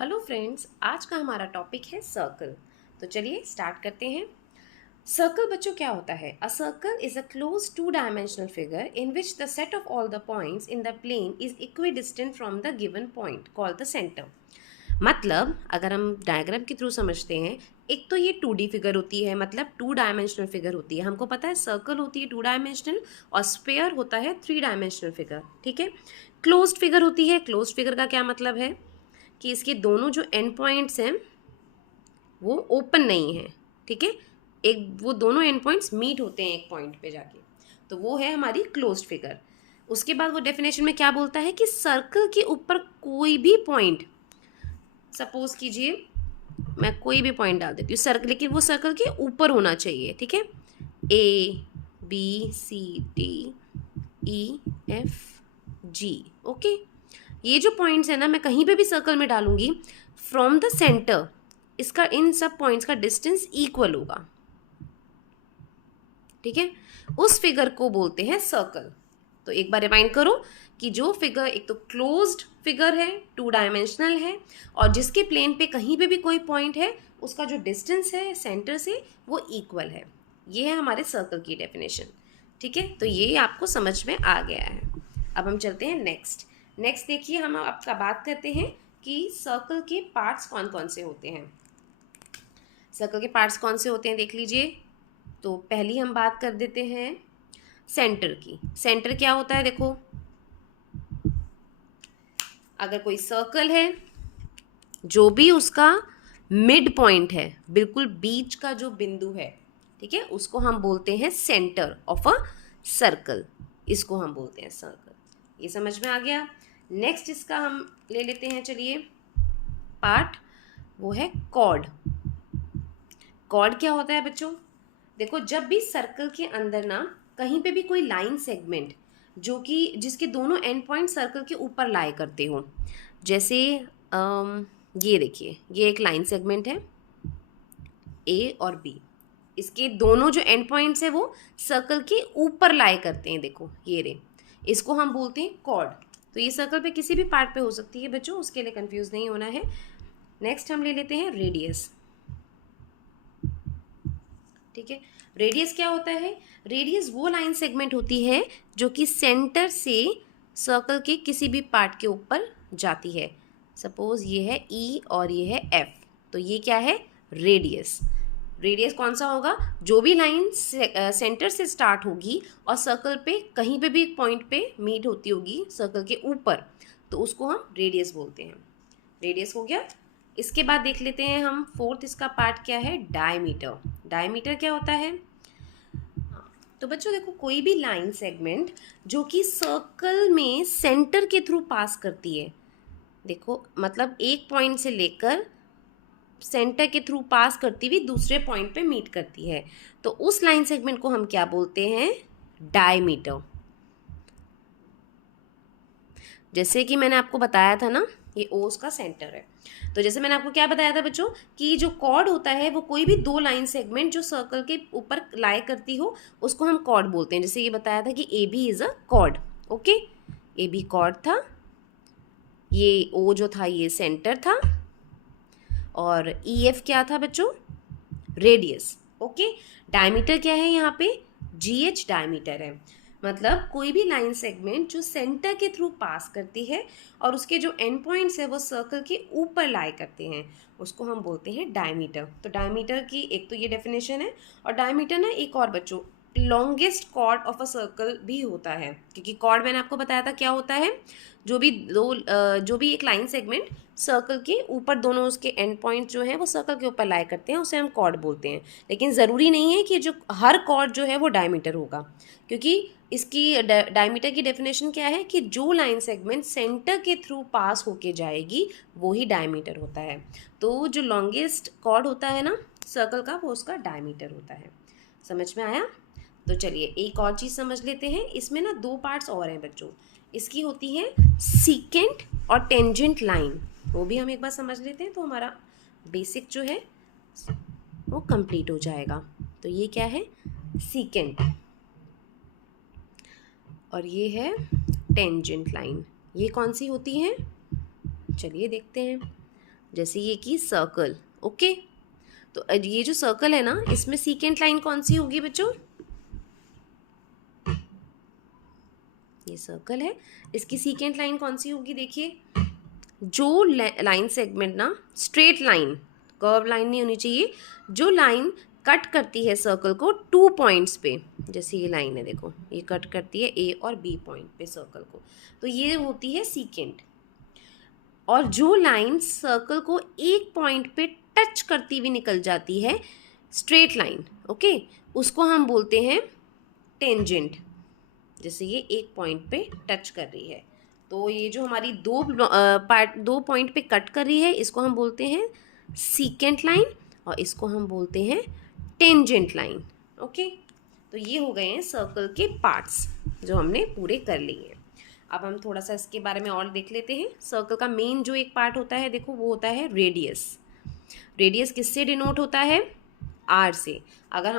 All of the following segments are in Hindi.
हेलो फ्रेंड्स, आज का हमारा टॉपिक है सर्कल। तो चलिए स्टार्ट करते हैं। सर्कल बच्चों क्या होता है? A circle is a close two dimensional figure in which the set of all the points in the plane is equidistant from the given point called the centre. मतलब अगर हम डायग्राम के थ्रू समझते हैं, एक तो ये 2D फिगर होती है, मतलब 2 डायमेंशनल फिगर होती है। हमको पता है सर्कल होती है 2 डायमेंशनल और स्फेयर होता है 3 डायमेंशनल फिगर। ठीक है। क्लोज्ड फिगर होती है। क्लोज्ड फिगर का क्या मतलब है कि इसके दोनों जो एंड पॉइंट्स हैं वो ओपन नहीं है। ठीक है। एक वो दोनों एंड पॉइंट्स मीट होते हैं एक पॉइंट पे जाके, तो वो है हमारी क्लोज्ड फिगर। उसके बाद वो डेफिनेशन में क्या बोलता है कि सर्कल के ऊपर कोई भी पॉइंट, सपोज कीजिए मैं कोई भी पॉइंट डाल देती हूँ सर्कल, लेकिन वो सर्कल के ऊपर होना चाहिए। ठीक है। A B C D E F G. Okay. ये जो पॉइंट्स है ना, मैं कहीं पे भी सर्कल में डालूंगी, फ्रॉम द सेंटर इसका इन सब पॉइंट्स का डिस्टेंस इक्वल होगा। ठीक है। उस फिगर को बोलते हैं सर्कल। तो एक बार रिमाइंड करो कि जो फिगर एक तो क्लोज्ड फिगर है, 2 डायमेंशनल है, और जिसके प्लेन पे कहीं पे भी कोई पॉइंट है उसका जो डिस्टेंस है सेंटर से वो इक्वल है। ये है हमारे सर्कल की डेफिनेशन। ठीक है। तो ये आपको समझ में आ गया है। अब हम चलते हैं नेक्स्ट। नेक्स्ट देखिए, हम आपका बात करते हैं कि सर्कल के पार्ट्स कौन कौन से होते हैं। सर्कल के पार्ट्स कौन से होते हैं देख लीजिए। तो पहली हम बात कर देते हैं सेंटर की। सेंटर क्या होता है? देखो, अगर कोई सर्कल है, जो भी उसका मिड पॉइंट है, बिल्कुल बीच का जो बिंदु है, ठीक है, उसको हम बोलते हैं सेंटर ऑफ अ सर्कल। इसको हम बोलते हैं सर्कल। ये समझ में आ गया। नेक्स्ट इसका हम ले लेते हैं, चलिए पार्ट, वो है कॉर्ड। कॉर्ड क्या होता है बच्चों? देखो, जब भी सर्कल के अंदर ना कहीं पे भी कोई लाइन सेगमेंट जो कि जिसके दोनों एंड पॉइंट सर्कल के ऊपर लाई करते हो, जैसे ये देखिए, ये एक लाइन सेगमेंट है ए और बी। इसके दोनों जो एंड पॉइंट्स है वो सर्कल के ऊपर लाई करते हैं। देखो ये रे, इसको हम बोलते हैं कॉर्ड। तो ये सर्कल पे किसी भी पार्ट पे हो सकती है बच्चों, उसके लिए कंफ्यूज नहीं होना है। नेक्स्ट हम ले लेते हैं रेडियस। ठीक है। रेडियस क्या होता है? रेडियस वो लाइन सेगमेंट होती है जो कि सेंटर से सर्कल के किसी भी पार्ट के ऊपर जाती है। सपोज ये है ई और ये है एफ, तो ये क्या है? रेडियस। रेडियस कौन सा होगा? जो भी लाइन सेंटर से स्टार्ट होगी और सर्कल पे कहीं पे भी पॉइंट पे मीट होती होगी सर्कल के ऊपर, तो उसको हम रेडियस बोलते हैं। रेडियस हो गया। इसके बाद देख लेते हैं हम फोर्थ, इसका पार्ट क्या है? डायमीटर। डायमीटर क्या होता है? तो बच्चों देखो, कोई भी लाइन सेगमेंट जो कि सर्कल में सेंटर के थ्रू पास करती है, देखो मतलब एक पॉइंट से लेकर सेंटर के थ्रू पास करती हुई दूसरे पॉइंट पे मीट करती है, तो उस लाइन सेगमेंट को हम क्या बोलते हैं? डायमीटर। जैसे कि मैंने आपको बताया था ना, ये ओ उसका सेंटर है। तो जैसे मैंने आपको क्या बताया था बच्चों कि जो कॉर्ड होता है वो कोई भी 2 लाइन सेगमेंट जो सर्कल के ऊपर लाई करती हो उसको हम कॉर्ड बोलते हैं। जैसे ये बताया था कि A B is a chord. Okay, A B chord था, ये ओ जो था ये सेंटर था, और ई एफ क्या था बच्चों? रेडियस। ओके। डायमीटर क्या है यहाँ पे? जी एच डायमीटर है। मतलब कोई भी लाइन सेगमेंट जो सेंटर के थ्रू पास करती है और उसके जो एंड पॉइंट्स है वो सर्कल के ऊपर लाई करते हैं, उसको हम बोलते हैं डायमीटर। तो डायमीटर की एक तो ये डेफिनेशन है, और डायमीटर ना एक और बच्चों longest chord of a circle भी होता है, क्योंकि कॉर्ड मैंने आपको बताया था क्या होता है, जो भी एक लाइन सेगमेंट सर्कल के ऊपर दोनों उसके एंड पॉइंट जो है वो सर्कल के ऊपर लाई करते हैं, उसे हम कॉर्ड बोलते हैं। लेकिन ज़रूरी नहीं है कि जो हर कॉर्ड जो है वो डायमीटर होगा, क्योंकि इसकी डायमीटर की डेफिनेशन क्या है कि जो लाइन सेगमेंट सेंटर के थ्रू पास होके जाएगी वो ही डायमीटर होता है। तो जो लॉन्गेस्ट कॉर्ड होता है ना सर्कल का, वो उसका डायमीटर होता है। समझ में आया? तो चलिए एक और चीज़ समझ लेते हैं। इसमें ना 2 पार्ट्स और हैं बच्चों। इसकी होती है सीकेंट और टेंजेंट लाइन, वो भी हम एक बार समझ लेते हैं तो हमारा बेसिक जो है वो कंप्लीट हो जाएगा। तो ये क्या है? सीकेंट, और ये है टेंजेंट लाइन। ये कौन सी होती है? चलिए देखते हैं। जैसे ये की सर्कल। ओके, तो ये जो सर्कल है ना, इसमें सीकेंट लाइन कौन सी होगी बच्चों? ये सर्कल है, इसकी सीकेंट लाइन कौन सी होगी? देखिए, जो लाइन सेगमेंट ना, स्ट्रेट लाइन, कर्व लाइन नहीं होनी चाहिए, जो लाइन कट करती है सर्कल को 2 पॉइंट्स पे, जैसे ये लाइन है देखो, ये कट करती है ए और बी पॉइंट पे सर्कल को, तो ये होती है सीकेंट। और जो लाइन सर्कल को एक पॉइंट पे टच करती हुई निकल जाती है, स्ट्रेट लाइन, ओके, उसको हम बोलते हैं टेंजेंट। जैसे ये एक पॉइंट पे टच कर रही है, तो ये जो हमारी दो पॉइंट पे कट कर रही है, इसको हम बोलते हैं सीकेंट लाइन, और इसको हम बोलते हैं टेंजेंट लाइन। ओके, तो ये हो गए हैं सर्कल के पार्ट्स जो हमने पूरे कर लिए हैं। अब हम थोड़ा सा इसके बारे में और देख लेते हैं। सर्कल का मेन जो एक पार्ट होता है, देखो, वो होता है रेडियस। रेडियस किससे डिनोट होता है? आर से। अगर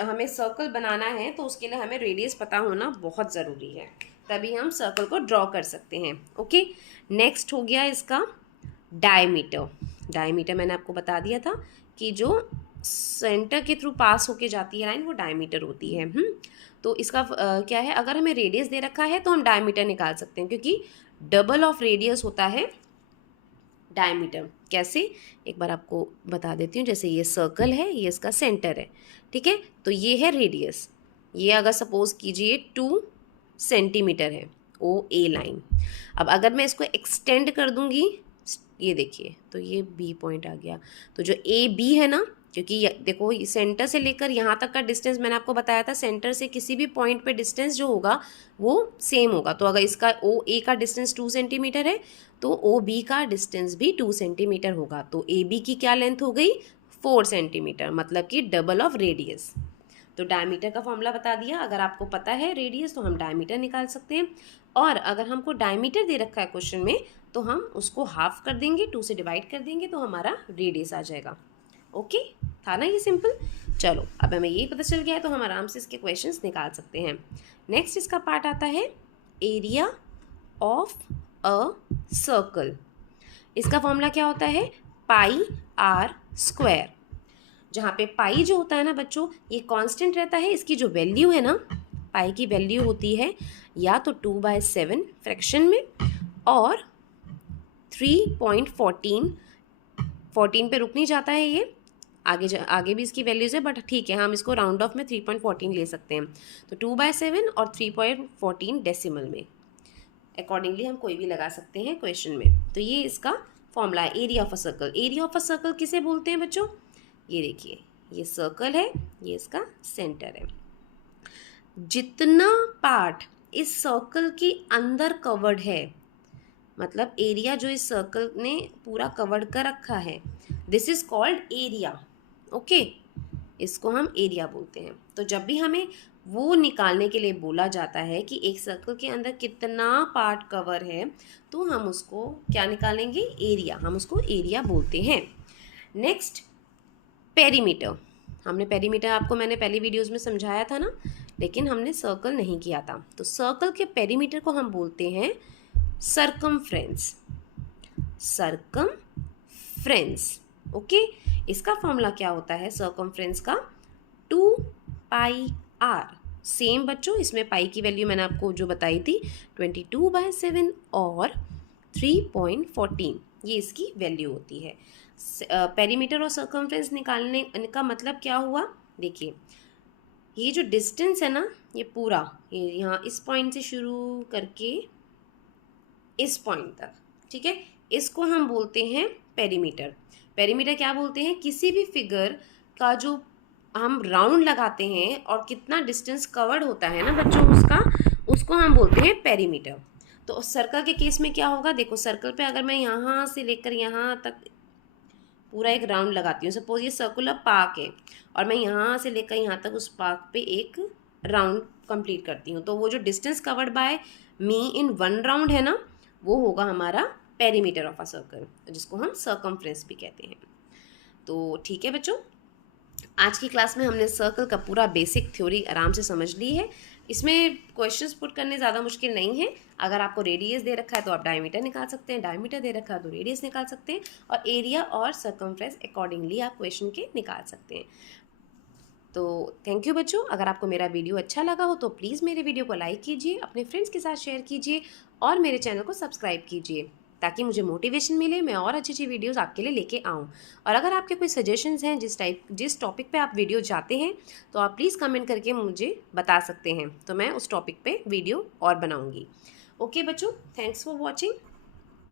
हमें सर्कल बनाना है तो उसके लिए हमें रेडियस पता होना बहुत ज़रूरी है, तभी हम सर्कल को ड्रॉ कर सकते हैं। ओके, नेक्स्ट हो गया इसका डायमीटर। डायमीटर मैंने आपको बता दिया था कि जो सेंटर के थ्रू पास होके जाती है लाइन, वो डायमीटर होती है। तो इसका क्या है, अगर हमें रेडियस दे रखा है तो हम डायमीटर निकाल सकते हैं, क्योंकि डबल ऑफ रेडियस होता है डायमीटर। कैसे, एक बार आपको बता देती हूँ। जैसे ये सर्कल है, ये इसका सेंटर है, ठीक है, तो ये है रेडियस। ये अगर सपोज कीजिए 2 सेंटीमीटर है ओ ए लाइन। अब अगर मैं इसको एक्सटेंड कर दूंगी, ये देखिए, तो ये बी पॉइंट आ गया। तो जो ए बी है ना, क्योंकि देखो सेंटर से लेकर यहाँ तक का डिस्टेंस मैंने आपको बताया था, सेंटर से किसी भी पॉइंट पे डिस्टेंस जो होगा वो सेम होगा। तो अगर इसका ओ ए का डिस्टेंस 2 सेंटीमीटर है, तो ओ बी का डिस्टेंस भी 2 सेंटीमीटर होगा। तो ए बी की क्या लेंथ हो गई? 4 सेंटीमीटर, मतलब कि डबल ऑफ रेडियस। तो डायमीटर का फॉर्मूला बता दिया। अगर आपको पता है रेडियस तो हम डायमीटर निकाल सकते हैं, और अगर हमको डायमीटर दे रखा है क्वेश्चन में, तो हम उसको हाफ कर देंगे, 2 से डिवाइड कर देंगे, तो हमारा रेडियस आ जाएगा। ओके, था ना ये सिंपल। चलो, अब हमें यही पता चल गया है तो हम आराम से इसके क्वेश्चंस निकाल सकते हैं। नेक्स्ट इसका पार्ट आता है एरिया ऑफ अ सर्कल। इसका फॉर्मूला क्या होता है? पाई आर स्क्वायर। जहाँ पे पाई जो होता है ना बच्चों, ये कांस्टेंट रहता है। इसकी जो वैल्यू है ना, पाई की वैल्यू होती है या तो 2/7 फ्रैक्शन में, और 3.14, 14 पे रुक नहीं जाता है ये, आगे भी इसकी वैल्यूज़ है, बट ठीक है, हम इसको राउंड ऑफ में 3.14 ले सकते हैं। तो 2/7 और 3.14 डेसिमल में, अकॉर्डिंगली हम कोई भी लगा सकते हैं क्वेश्चन में। तो ये इसका फॉर्मूला है area of a circle. Area of a circle किसे बोलते हैं बच्चों? ये देखिए, ये सर्कल है, ये इसका सेंटर है। जितना पार्ट इस सर्कल के अंदर कवर्ड है, मतलब एरिया जो इस सर्कल ने पूरा कवर्ड कर रखा है, this is called area. Okay, इसको हम एरिया बोलते हैं। तो जब भी हमें वो निकालने के लिए बोला जाता है कि एक सर्कल के अंदर कितना पार्ट कवर है, तो हम उसको क्या निकालेंगे? एरिया। हम उसको एरिया बोलते हैं। Next, perimeter. हमने पेरीमीटर आपको मैंने पहली वीडियोस में समझाया था ना, लेकिन हमने सर्कल नहीं किया था। तो सर्कल के पेरीमीटर को हम बोलते हैं सर्कमफ्रेंस। Circumference, okay. इसका फॉर्मूला क्या होता है सर्कमफ्रेंस का? 2πr। सेम बच्चों, इसमें पाई की वैल्यू मैंने आपको जो बताई थी 22/7 और 3.14, ये इसकी वैल्यू होती है। पेरीमीटर और सर्कमफ्रेंस निकालने का मतलब क्या हुआ? देखिए, ये जो डिस्टेंस है ना, ये पूरा, ये यहाँ इस पॉइंट से शुरू करके इस पॉइंट तक, ठीक है, इसको हम बोलते हैं पेरीमीटर। पेरीमीटर क्या बोलते हैं? किसी भी फिगर का जो हम राउंड लगाते हैं और कितना डिस्टेंस कवर्ड होता है ना बच्चों उसका, उसको हम बोलते हैं पेरीमीटर। तो सर्कल के केस में क्या होगा? देखो, सर्कल पे अगर मैं यहाँ से लेकर यहाँ तक पूरा एक राउंड लगाती हूँ, सपोज ये सर्कुलर पार्क है और मैं यहाँ से लेकर यहाँ तक उस पार्क पे एक राउंड कंप्लीट करती हूँ, तो वो जो distance covered by me in 1 round है ना, वो होगा हमारा पेरीमीटर ऑफ अ सर्कल, जिसको हम सर्कमफ्रेंस भी कहते हैं। तो ठीक है बच्चों, आज की क्लास में हमने सर्कल का पूरा बेसिक थ्योरी आराम से समझ ली है। इसमें क्वेश्चंस पुट करने ज़्यादा मुश्किल नहीं है। अगर आपको रेडियस दे रखा है तो आप डायमीटर निकाल सकते हैं, डायमीटर दे रखा है तो रेडियस निकाल सकते हैं, और एरिया और सर्कमफ्रेंस अकॉर्डिंगली आप क्वेश्चन के निकाल सकते हैं। तो थैंक यू बच्चों। अगर आपको मेरा वीडियो अच्छा लगा हो तो प्लीज़ मेरे वीडियो को लाइक कीजिए, अपने फ्रेंड्स के साथ शेयर कीजिए, और मेरे चैनल को सब्सक्राइब कीजिए, ताकि मुझे मोटिवेशन मिले, मैं और अच्छी अच्छी वीडियोस आपके लिए लेके आऊँ। और अगर आपके कोई सजेशंस हैं जिस टॉपिक पे आप वीडियो चाहते हैं, तो आप प्लीज़ कमेंट करके मुझे बता सकते हैं, तो मैं उस टॉपिक पे वीडियो और बनाऊँगी। ओके बच्चों, थैंक्स फॉर वॉचिंग।